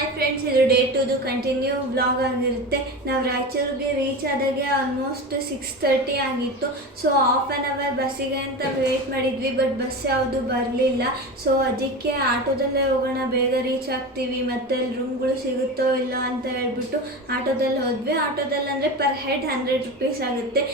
Hi friends, ಇದು day 2 continue vlog ಆಗಿರುತ್ತೆ. ನಾವು ರಾಯಚೂರಿಗೆ ರೀಚ್ ಆದಾಗೆ ಆಲ್ಮೋಸ್ಟ್ 6:30 ಆಗಿತ್ತು. ಸೊ ಹಾಫ್ ಆನ್ ಅವರ್ ಬಸ್ಸಿಗೆ ಅಂತ ವೆಯ್ಟ್ ಮಾಡಿದ್ವಿ, ಬಟ್ ಬಸ್ ಯಾವುದು ಬರಲಿಲ್ಲ. ಸೊ ಅದಕ್ಕೆ ಆಟೋದಲ್ಲೇ ಹೋಗೋಣ, ಬೇಗ ರೀಚ್ ಆಗ್ತೀವಿ, ಮತ್ತು ಅಲ್ಲಿ ರೂಮ್ಗಳು ಸಿಗುತ್ತೋ ಇಲ್ಲ ಅಂತ ಹೇಳ್ಬಿಟ್ಟು ಆಟೋದಲ್ಲಿ ಹೋದ್ವಿ. ಆಟೋದಲ್ಲಿ ಅಂದರೆ ಪರ್ ಹೆಡ್ 100 ರೂಪೀಸ್ ಆಗುತ್ತೆ.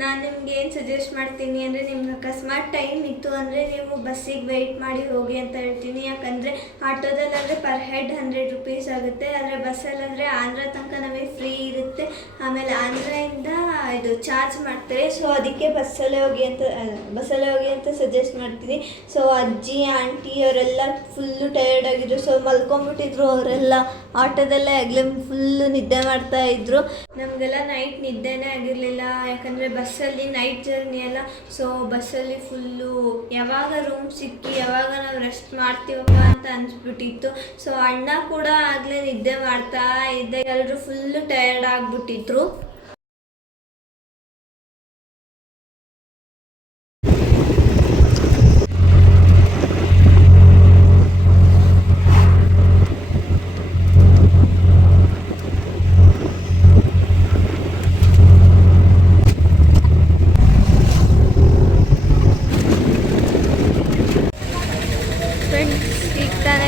ನಾನು ನಿಮ್ಗೆ ಏನು ಸಜೆಸ್ಟ್ ಮಾಡ್ತೀನಿ ಅಂದರೆ, ನಿಮ್ಗೆ ಅಕಸ್ಮಾತ್ ಟೈಮ್ ಇತ್ತು ಅಂದರೆ ನೀವು ಬಸ್ಸಿಗೆ ವೆಯ್ಟ್ ಮಾಡಿ ಹೋಗಿ ಅಂತ ಹೇಳ್ತೀನಿ. ಯಾಕಂದರೆ ಆಟೋದಲ್ಲಿ ಅಂದರೆ ಪರ್ ಹೆಡ್ 100 ರೂಪೀಸ್ ಆಗುತ್ತೆ, ಆದರೆ ಬಸ್ಸಲ್ಲಂದರೆ ಆಂಧ್ರ ತನಕ ನಮಗೆ ಫ್ರೀ ಇರುತ್ತೆ. ಆಮೇಲೆ ಆಂಧ್ರದಿಂದ ಇದು ಚಾರ್ಜ್ ಮಾಡ್ತಾರೆ. ಸೊ ಅದಕ್ಕೆ ಬಸ್ಸಲ್ಲೇ ಹೋಗಿ ಅಂತ ಸಜೆಸ್ಟ್ ಮಾಡ್ತೀನಿ. ಸೊ ಅಜ್ಜಿ ಆಂಟಿ ಅವರೆಲ್ಲ ಫುಲ್ಲು ಟಯರ್ಡ್ ಆಗಿದ್ರು. ಸೊ ಮಲ್ಕೊಂಡ್ಬಿಟ್ಟಿದ್ರು ಅವರೆಲ್ಲ ಆಟೋದಲ್ಲೇ ಆಗಲೇ ಫುಲ್ಲು ನಿದ್ದೆ ಮಾಡ್ತಾಯಿದ್ರು. ನಮಗೆಲ್ಲ ನೈಟ್ ನಿದ್ದೆನೇ ಆಗಿರಲಿಲ್ಲ, ಯಾಕಂದರೆ ಬಸ್ಸಲ್ಲಿ ನೈಟ್ ಜರ್ನಿ ಅಲ್ಲ. ಸೊ ಬಸ್ಸಲ್ಲಿ ಫುಲ್ಲು ಯಾವಾಗ ರೂಮ್ ಸಿಕ್ಕಿ ಯಾವಾಗ ನಾವು ರೆಸ್ಟ್ ಮಾಡ್ತೀವಪ್ಪ ಅಂತ ಅನಿಸ್ಬಿಟ್ಟಿತ್ತು. ಸೊ ಅಣ್ಣ ಕೂಡ ಆಗಲೇ ನಿದ್ದೆ ಮಾಡ್ತಾ ಇದ್ದೆ, ಎಲ್ಲರೂ ಫುಲ್ಲು ಟಯರ್ಡ್ ಆಗಿಬಿಟ್ಟಿದ್ರು.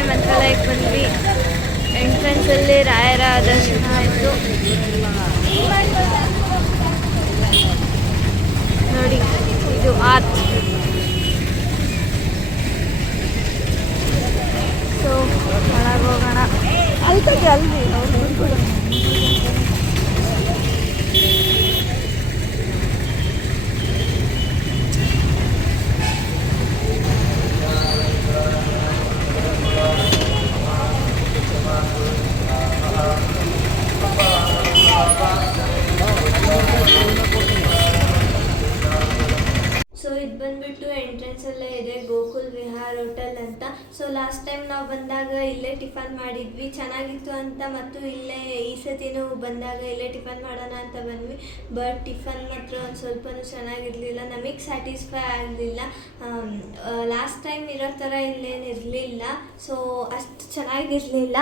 ಮಂತ್ರಾಲಯಕ್ಕೆ ಬಂದ್ವಿ. ಎಂಟ್ರೆನ್ಸಲ್ಲಿ ರಾಯರ ದರ್ಶನ ಆಯಿತು. ನೋಡಿ, ಇದು ಆರ್ಚ್. ಸೊ ಒಳಗೆ ಹೋಗೋಣ. ಅಲ್ಲಿ ಸೊ ಇದು ಬಂದ್ಬಿಟ್ಟು ಎಂಟ್ರೆನ್ಸಲ್ಲೇ ಇದೆ, ಗೋಕುಲ್ ವಿಹಾರ್ ಹೋಟೆಲ್ ಅಂತ. ಸೊ ಲಾಸ್ಟ್ ಟೈಮ್ ನಾವು ಬಂದಾಗ ಇಲ್ಲೇ ಟಿಫನ್ ಮಾಡಿದ್ವಿ, ಚೆನ್ನಾಗಿತ್ತು ಅಂತ. ಮತ್ತು ಇಲ್ಲೇ ಈ ಸತಿನೂ ಬಂದಾಗ ಇಲ್ಲೇ ಟಿಫನ್ ಮಾಡೋಣ ಅಂತ ಬಂದ್ವಿ. ಬಟ್ ಟಿಫನ್ ಮಾತ್ರ ಒಂದು ಸ್ವಲ್ಪನೂ ಚೆನ್ನಾಗಿರಲಿಲ್ಲ, ನಮಗೆ ಸ್ಯಾಟಿಸ್ಫೈ ಆಗಲಿಲ್ಲ. ಲಾಸ್ಟ್ ಟೈಮ್ ಇರೋ ಥರ ಇಲ್ಲೇನಿರಲಿಲ್ಲ. ಸೊ ಅಷ್ಟು ಚೆನ್ನಾಗಿರಲಿಲ್ಲ.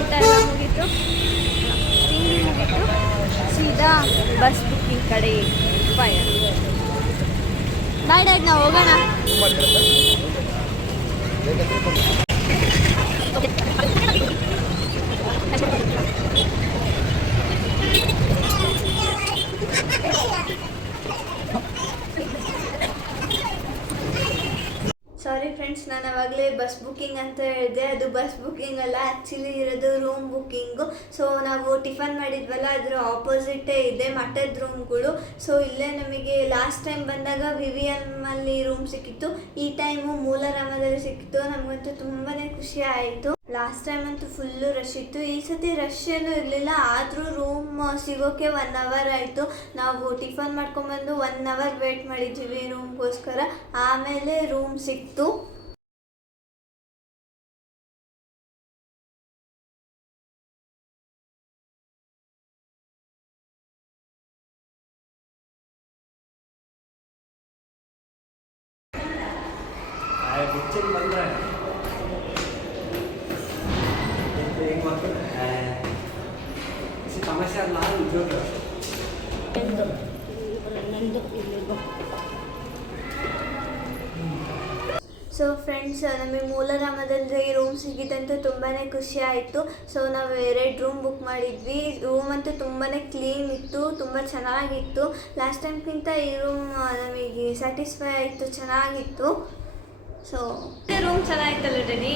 ಊಟ ಎಲ್ಲ ಮುಗೀತು, ತಿಂಡಿ ಮುಗೀತು, ಸೀದಾ ಬಸ್ ಬುಕ್ಕಿಂಗ್ ಕಡೆ ಬಾಯ್ ನಾವು ಹೋಗೋಣ. ಸಾರಿ ಫ್ರೆಂಡ್ಸ್, ನಾನು ಅವಾಗಲೇ ಬಸ್ ಬುಕ್ಕಿಂಗ್ ಅಂತ ಹೇಳಿದೆ. ಅದು ಬಸ್ ಬುಕ್ಕಿಂಗ್ ಅಲ್ಲ, ಆ್ಯಕ್ಚುಲಿ ಇರೋದು ರೂಮ್ ಬುಕ್ಕಿಂಗು. ಸೊ ನಾವು ಟಿಫನ್ ಮಾಡಿದ್ವಲ್ಲ, ಅದರ ಆಪೋಸಿಟೇ ಇದೆ ಮಠದ ರೂಮ್ಗಳು. ಸೊ ಇಲ್ಲೇ ನಮಗೆ ಲಾಸ್ಟ್ ಟೈಮ್ ಬಂದಾಗ ವಿವಿಎಮ್ಮಲ್ಲಿ ರೂಮ್ ಸಿಕ್ಕಿತ್ತು, ಈ ಟೈಮು ಮೂಲರಾಮದಲ್ಲಿ ಸಿಕ್ಕಿತ್ತು. ನಮಗಂತೂ ತುಂಬಾ ಖುಷಿ ಆಯಿತು. ಲಾಸ್ಟ್ ಟೈಮ್ ಅಂತೂ ಫುಲ್ಲು ರಶ್ ಇತ್ತು, ಈ ಸತಿ ರಶ್ ಏನೂ ಇರಲಿಲ್ಲ. ಆದರೂ ರೂಮ್ ಸಿಗೋಕ್ಕೆ 1 ಅವರ್ ಆಯಿತು. ನಾವು ಟಿಫನ್ ಮಾಡ್ಕೊಂಬಂದು 1 ಅವರ್ ವೇಟ್ ಮಾಡಿದ್ವಿ ರೂಮ್ಗೋಸ್ಕರ. ಆಮೇಲೆ ರೂಮ್ ಸಿಕ್ತು. ಸೊ ಫ್ರೆಂಡ್ಸ್, ನಮಗೆ ಮೂಲರಾಮದಲ್ಲಿ ರೂಮ್ ಸಿಗಿದಂತೂ ತುಂಬಾ ಖುಷಿ ಆಯಿತು. ಸೊ ನಾವು 2 ರೂಮ್ ಬುಕ್ ಮಾಡಿದ್ವಿ. ರೂಮ್ ಅಂತೂ ತುಂಬಾ ಕ್ಲೀನ್ ಇತ್ತು, ತುಂಬ ಚೆನ್ನಾಗಿತ್ತು. ಲಾಸ್ಟ್ ಟೈಮ್ಗಿಂತ ಈ ರೂಮ್ ನಮಗೆ ಸ್ಯಾಟಿಸ್ಫೈ ಆಯಿತು, ಚೆನ್ನಾಗಿತ್ತು. ಸೊ ರೂಮ್ ಚೆನ್ನಾಗಿತ್ತಲ್ಲ ಡ್ಯಾಡಿ?